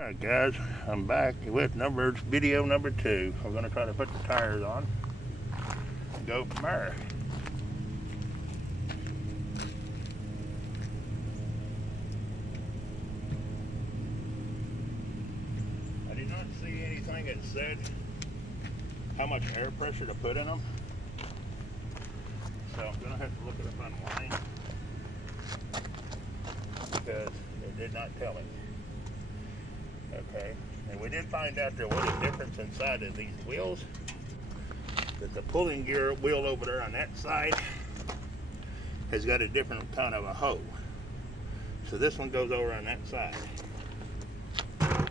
Alright guys, I'm back with video number 2. We're going to try to put the tires on and go from there. I did not see anything that said how much air pressure to put in them, so I'm going to have to look it up online because it did not tell me. Okay, and we did find out there was a difference inside of these wheels. That the pulling gear wheel over there on that side has got a different kind of a hoe. So this one goes over on that side. And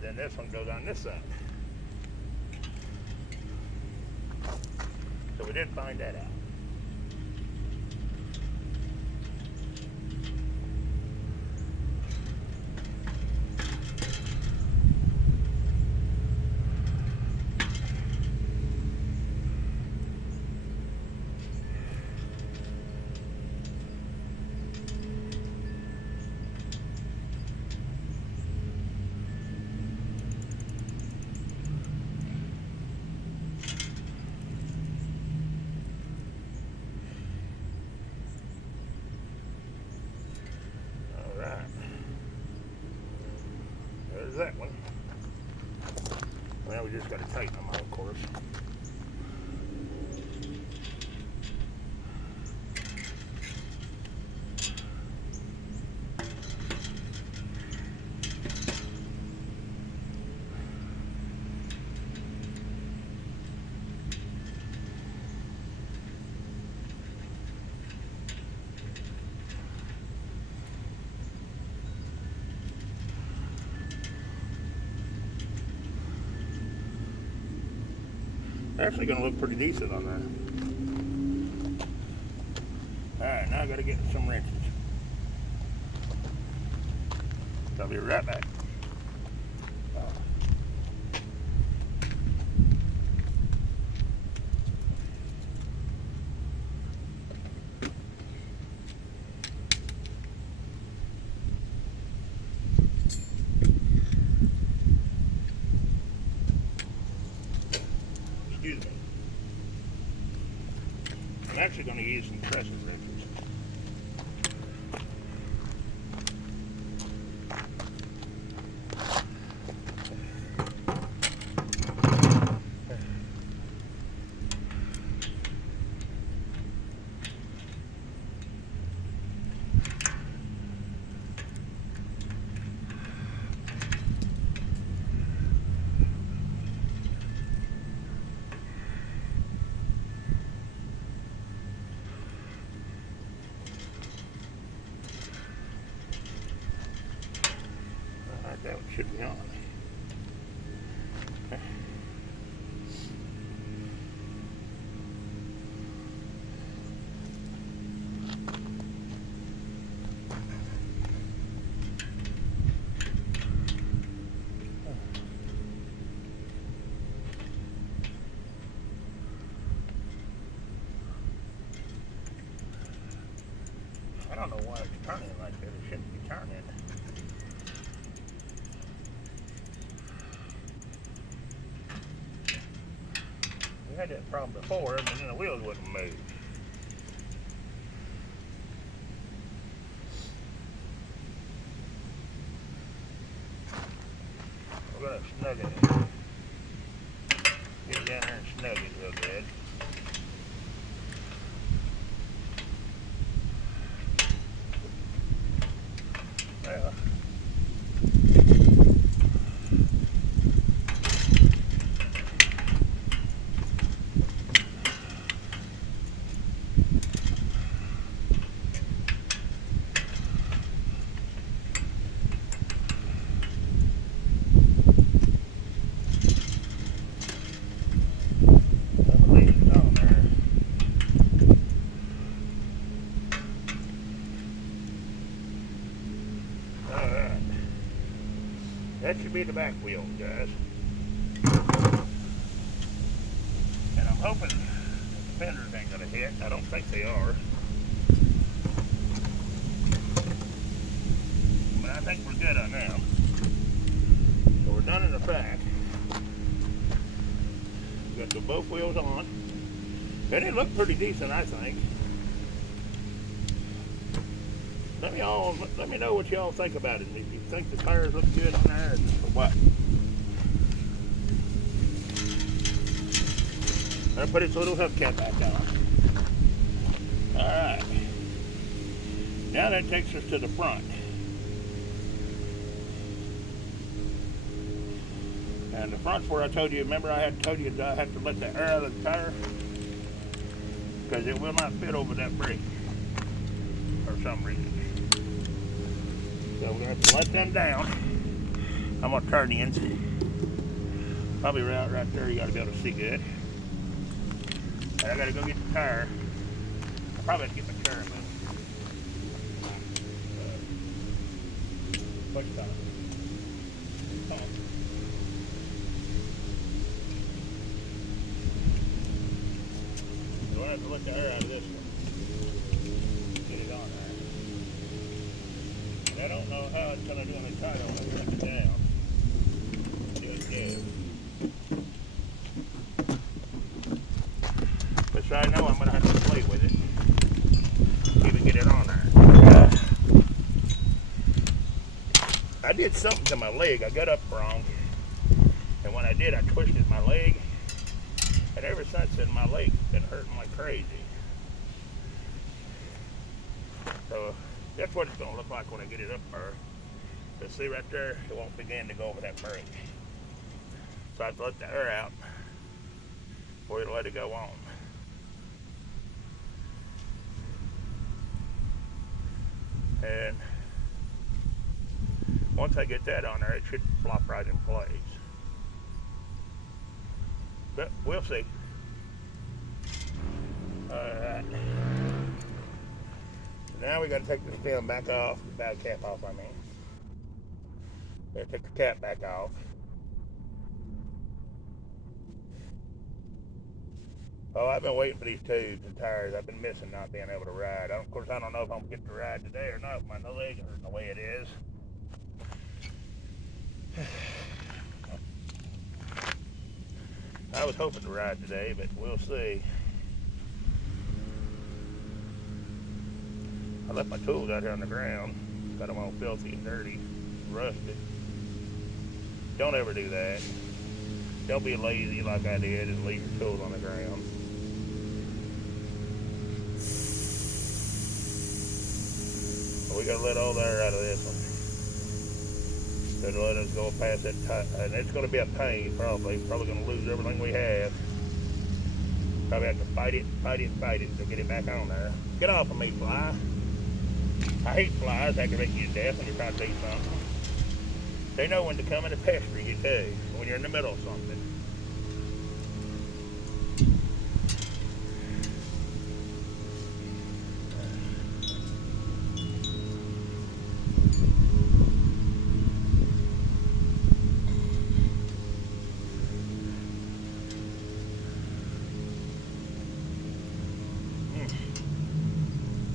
then this one goes on this side. So we did find that out. There's that one. Well, we just got to tighten them, of course. Actually going to look pretty decent on there. Alright, now I got to get some wrenches. I'll be right back. Excuse me. I'm actually going to use some crescent wrenches. That one should be on. I don't know why it's turning like that. It shouldn't be turning. We had that problem before, and then the wheels wouldn't move. We're going to snug it. Get it down there and snug it real good. Well, that should be the back wheel, guys. And I'm hoping the fenders ain't going to hit. I don't think they are. But I think we're good on them. So we're done in the back. Got the both wheels on. And it looked pretty decent, I think. Let me know what y'all think about it. If you think the tires look good on there or what. I'll put its little hubcap back on. Alright. Now that takes us to the front. And the front's where I told you, remember I had told you that I have to let the air out of the tire? Because it will not fit over that brake for some reason. So we're going to have to let them down. I'm going to turn in. Probably right there, you got to be able to see good. And I got to go get the tire. I probably have to get my tire moved. Push it on. Come on. So I have to let the air out of this one. Get it on there. And I don't know how it's going to do on the tire when I put it down. Do it good. But so I know I'm going to have to play with it. Even get it on there. I did something to my leg. I got up wrong. And when I did, I twisted my leg. And ever since then, my leg's been hurting like crazy. So that's what it's going to look like when I get it up there. But see right there, it won't begin to go over that brake. So I have to let the air out before it'll let it go on. And once I get that on there, it should flop right in place. But we'll see. Alright. So now we got to take the stem back off, the bag cap off, I mean. Gotta take the cap back off. Oh, I've been waiting for these tubes and tires. I've been missing not being able to ride. Of course, I don't know if I'm going to get to ride today or not. My legs hurting the way it is. I was hoping to ride today, but we'll see. I left my tools out here on the ground. Got them all filthy and dirty, rusted. Don't ever do that. Don't be lazy like I did and leave your tools on the ground. We gotta let all the air out of this one. It'll let us go past that and it's gonna be a pain probably. Probably gonna lose everything we have. Probably have to fight it to get it back on there. Get off of me, fly. I hate flies. They can make you to death when you're trying to do something. They know when to come in and pester you too, when you're in the middle of something.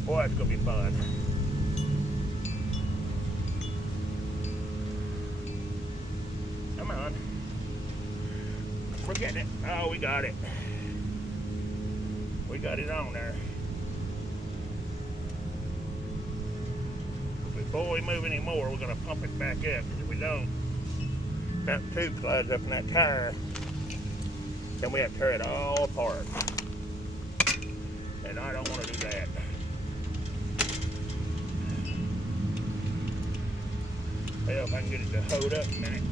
Boy, it's gonna be fun. Come on. We're getting it. Oh, we got it. We got it on there. Before we move any more, we're gonna pump it back up. Because if we don't, that tube slides up in that tire, then we have to tear it all apart. And I don't want to do that. Well, if I can get it to hold up a minute.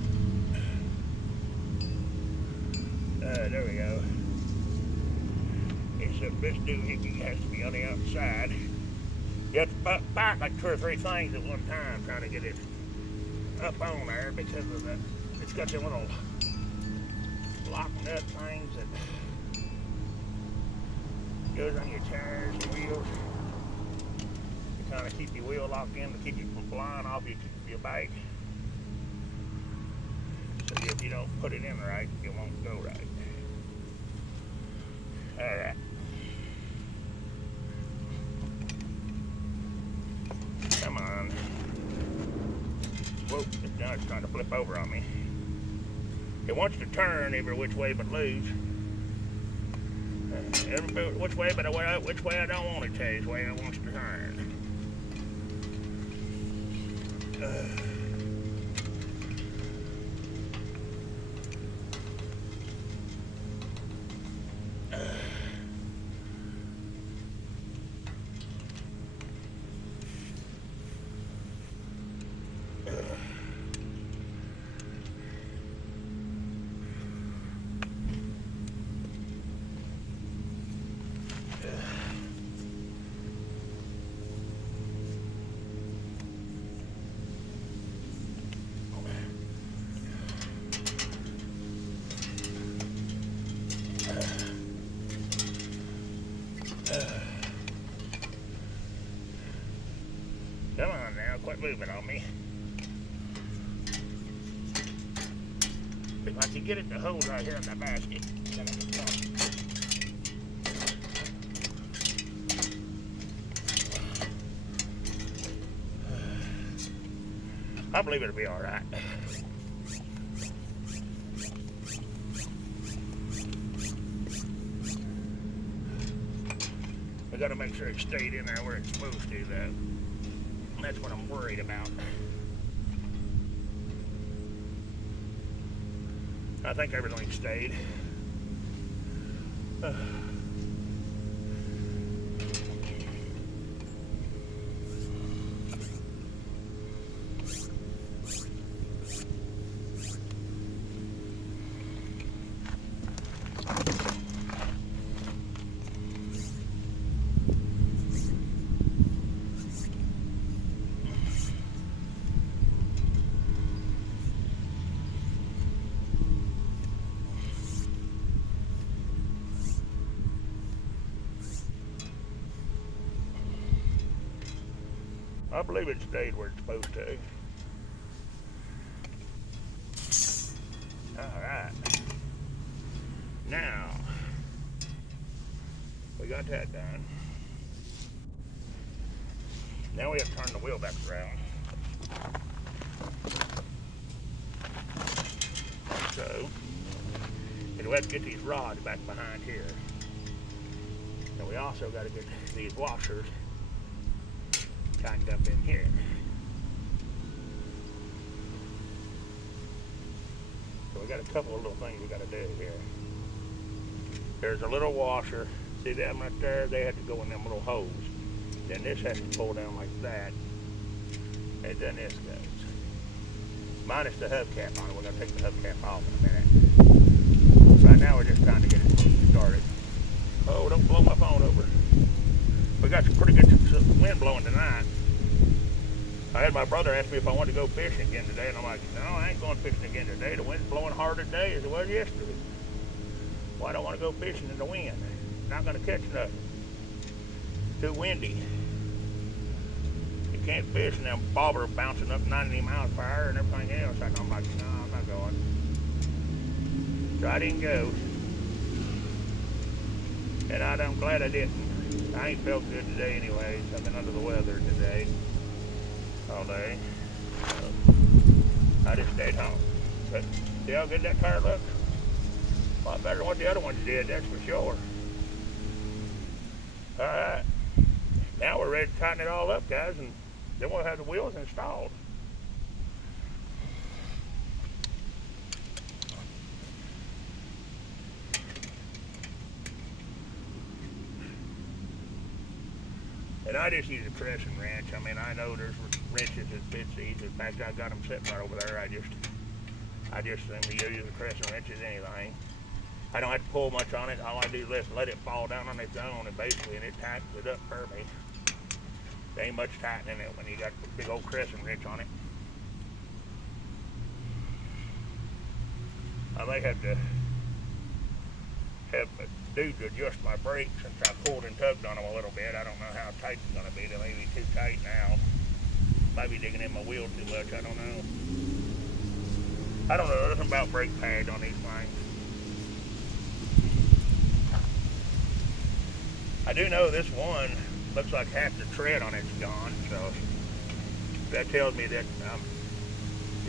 There we go. Except this doohickey has to be on the outside. You have to bite like 2 or 3 things at one time trying to get it up on there because of the, it's got them little lock nut things that goes on your tires and wheels to kind of keep your wheel locked in to keep you from flying off your bike. So if you don't put it in right, it won't go right. Alright. Come on. Whoa, now it's trying to flip over on me. It wants to turn every which way but loose. Every which way but which way I don't want it to, is the way it wants to turn. Come on now, quit moving on me. If I can get it to hold right here in the basket, then I can come. I believe it'll be all right. I gotta make sure it stayed in there where it's supposed to, though. That's what I'm worried about. I think everything stayed. I believe it stayed where it's supposed to. Alright. Now, we got that done. Now we have to turn the wheel back around. So, and we have to get these rods back behind here. And we also got to get these washers tightened up in here. So we got a couple of little things we got to do here. There's a little washer. See them right there? They have to go in them little holes. Then this has to pull down like that. And then this goes. Minus the hubcap on it. We're going to take the hubcap off in a minute. Right now we're just trying to get it started. Oh, don't blow my phone over. We got some pretty good wind blowing tonight. I had my brother ask me if I wanted to go fishing again today, and I'm like, no, I ain't going fishing again today. The wind's blowing harder today as it was yesterday. Well, I don't want to go fishing in the wind. Not going to catch nothing. Too windy. You can't fish and them bobber bouncing up 90 miles per hour and everything else. I'm like, no, I'm not going. So I didn't go. And I'm glad I didn't. I ain't felt good today anyways. I've been under the weather today. All day. So I just stayed home. But see how good that tire looks? A lot better than what the other ones did, that's for sure. Alright. Now we're ready to tighten it all up, guys, and then we'll have the wheels installed. And I just use a crescent wrench. I mean, I know there's wrenches that fits these. In fact, I got them sitting right over there. I just simply use a crescent wrench as anything. I don't have to pull much on it. All I do is let it fall down on its own, and basically, it tightens it up for me. There ain't much tightening it when you got a big old crescent wrench on it. I may have to have a dude to adjust my brakes since I pulled and tugged on them a little bit. I don't know how tight it's going to be. They may be too tight now. Might be digging in my wheel too much. I don't know. I don't know nothing about brake pads on these things. I do know this one looks like half the tread on it's gone, so that tells me that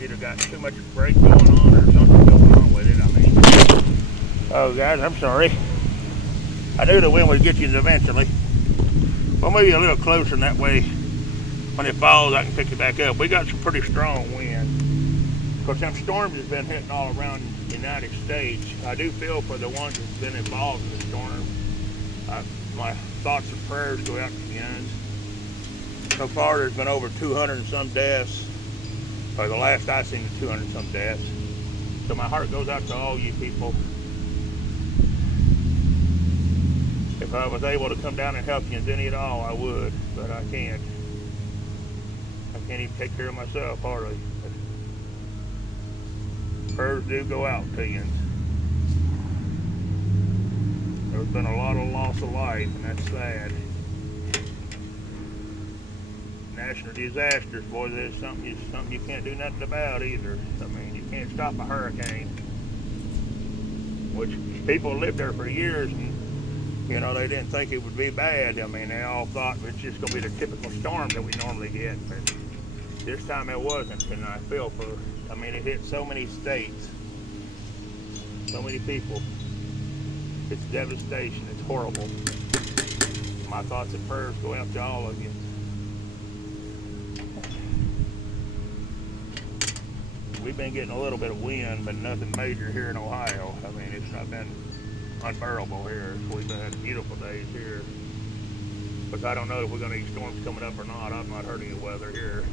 either got too much brake going on or something going on with it. I mean, oh guys, I'm sorry. I knew the wind would get you eventually. We'll move you a little closer, and that way, when it falls, I can pick it back up. We got some pretty strong wind. Of course, them storms has been hitting all around the United States. I do feel for the ones that's been involved in the storm. My thoughts and prayers go out to the ends. So far, there's been over 200 and some deaths. Or the last I seen, 200 and some deaths. So my heart goes out to all you people. If I was able to come down and help you in any at all, I would, but I can't. I can't even take care of myself, hardly. But prayers do go out to you. There's been a lot of loss of life, and that's sad. National disasters, boy, there's something you can't do nothing about either. I mean, you can't stop a hurricane, which people lived there for years, and you know, they didn't think it would be bad. I mean, they all thought it's just going to be the typical storm that we normally get, but this time it wasn't, and I feel for, I mean, it hit so many states, so many people. It's devastation. It's horrible. My thoughts and prayers go out to all of you. We've been getting a little bit of wind, but nothing major here in Ohio. I mean, it's not been unbearable here. We've had beautiful days here. But I don't know if we're going to get storms coming up or not. I've not heard any weather here.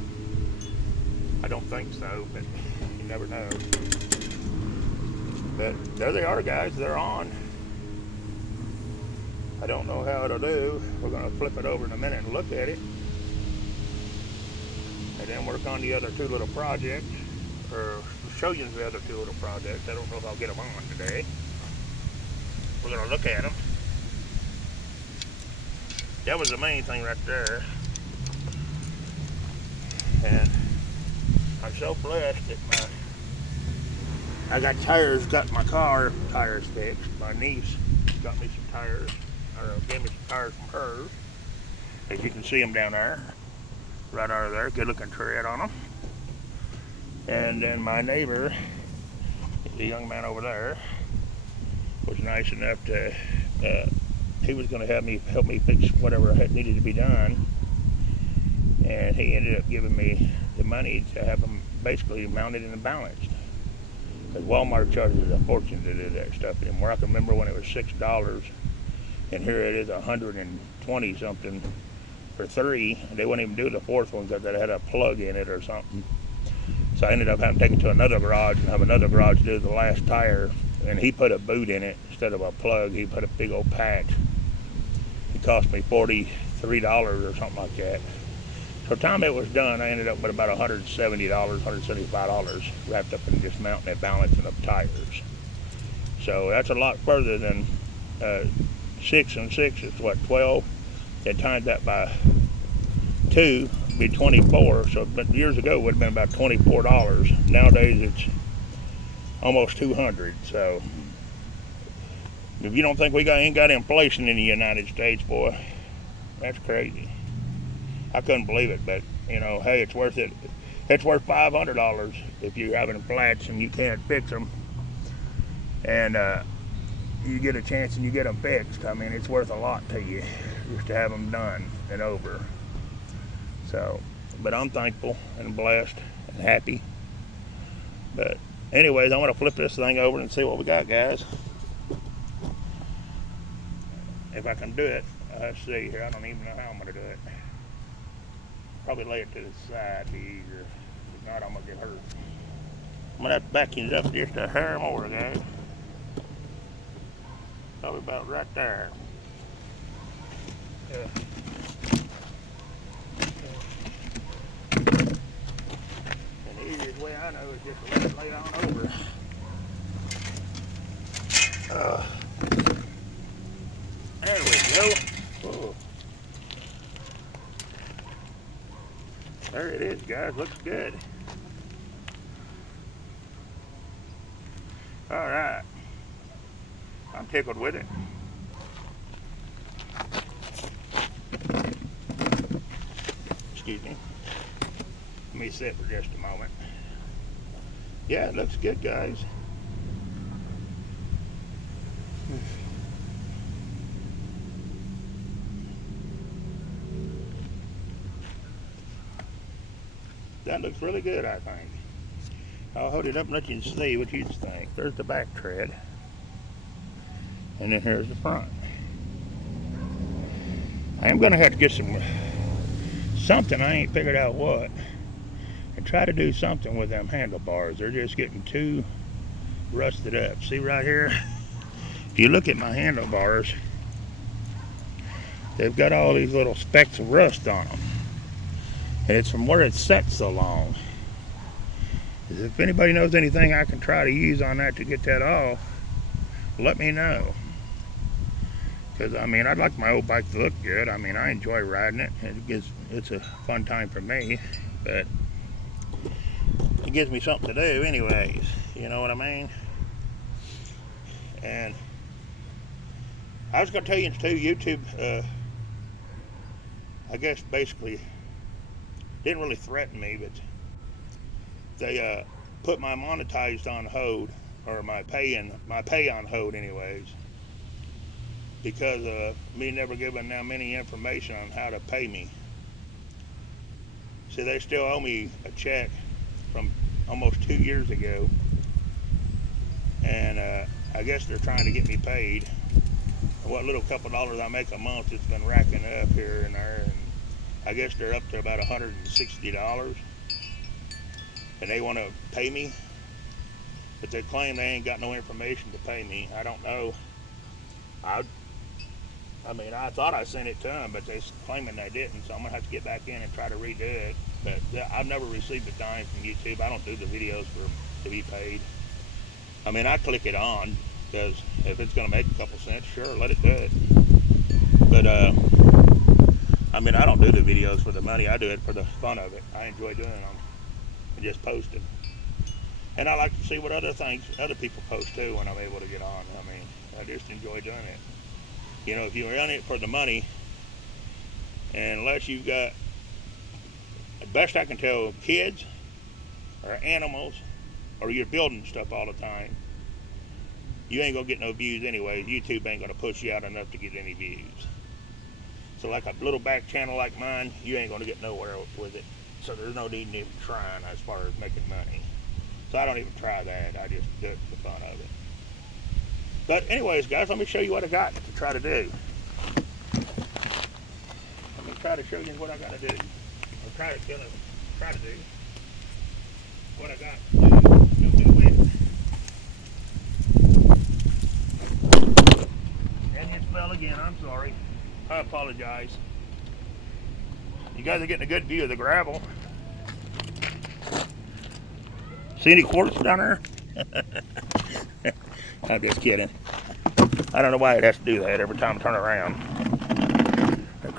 I don't think so, but you never know. But there they are, guys. They're on. I don't know how it'll do. We're going to flip it over in a minute and look at it. And then work on the other two little projects. Or show you the other two little projects. I don't know if I'll get them on today. We're going to look at them. That was the main thing right there. And I'm so blessed that I got tires, got my car tires fixed. My niece got me some tires, or gave me some tires from hers. As you can see them down there, right out of there, good looking tread on them. And then my neighbor, the young man over there, was nice enough to, he was going to help me fix whatever needed to be done. And he ended up giving me the money to have them basically mounted and balanced. Because Walmart charges a fortune to do that stuff anymore. I can remember when it was $6, and here it is $120 something for 3. They wouldn't even do the 4th one because it had a plug in it or something. So I ended up having to take it to another garage and have another garage do the last tire. And he put a boot in it instead of a plug. He put a big old patch. It cost me $43 or something like that. So the time it was done, I ended up with about $170, $175 wrapped up in just mounting and balancing of tires. So that's a lot further than 6 and 6 is what, 12? Then times that by 2 would be 24. So years ago it would have been about $24. Nowadays it's almost 200. So if you don't think we ain't got inflation in the United States, boy, that's crazy. I couldn't believe it, but you know, hey, it's worth it. It's worth $500 if you're having flats and you can't fix them, and you get a chance and you get them fixed. I mean, it's worth a lot to you just to have them done and over. So, but I'm thankful and blessed and happy. But anyways, I'm gonna flip this thing over and see what we got, guys. If I can do it, let's see here. I don't even know how I'm gonna do it. Probably lay it to the side, be easier. If not, I'm gonna get hurt. I'm gonna have to back it up just a hair more, guys. Probably about right there. Yeah. And the easiest way I know is just to let it lay on over. There we go. Whoa. There it is, guys. Looks good. All right. I'm tickled with it. Excuse me. Let me sit for just a moment. Yeah, it looks good, guys. That looks really good, I think. I'll hold it up and let you see what you think. There's the back tread. And then here's the front. I am going to have to get something, I ain't figured out what, and try to do something with them handlebars. They're just getting too rusted up. See right here? If you look at my handlebars, they've got all these little specks of rust on them. And it's from where it's set so long. If anybody knows anything I can try to use on that to get that off, let me know. Because, I mean, I'd like my old bike to look good. I mean, I enjoy riding it. It's a fun time for me. But it gives me something to do anyways. You know what I mean? And I was going to tell you too, YouTube, I guess basically didn't really threaten me, but they put my monetized on hold, or my pay on hold anyways, because of me never giving them any information on how to pay me. See, they still owe me a check from almost 2 years ago, and I guess they're trying to get me paid. What little couple dollars I make a month, it's been racking up here and there, and I guess they're up to about $160, and they want to pay me, but they claim they ain't got no information to pay me. I don't know. I mean, I thought I sent it to them, but they're claiming they didn't, so I'm gonna have to get back in and try to redo it. But I've never received a dime from YouTube. I don't do the videos to be paid. I mean, I click it on because if it's gonna make a couple cents, sure, let it do it. But I mean, I don't do the videos for the money. I do it for the fun of it. I enjoy doing them and just post them. And I like to see what other people post too when I'm able to get on. I mean, I just enjoy doing it. You know, if you're in it for the money, and unless you've got, the best I can tell, kids or animals, or you're building stuff all the time, you ain't gonna get no views anyways. YouTube ain't gonna push you out enough to get any views. So like a little back channel like mine, you ain't gonna get nowhere with it. So there's no need in even trying as far as making money. So I don't even try that. I just do it for the fun of it. But anyways, guys, let me show you what I got to try to do. Let me try to show you what I got to do. I'll try to do what I got to do with it. And it fell again. I'm sorry. I apologize. You guys are getting a good view of the gravel. See any quartz down there? I'm just kidding. I don't know why it has to do that every time I turn around.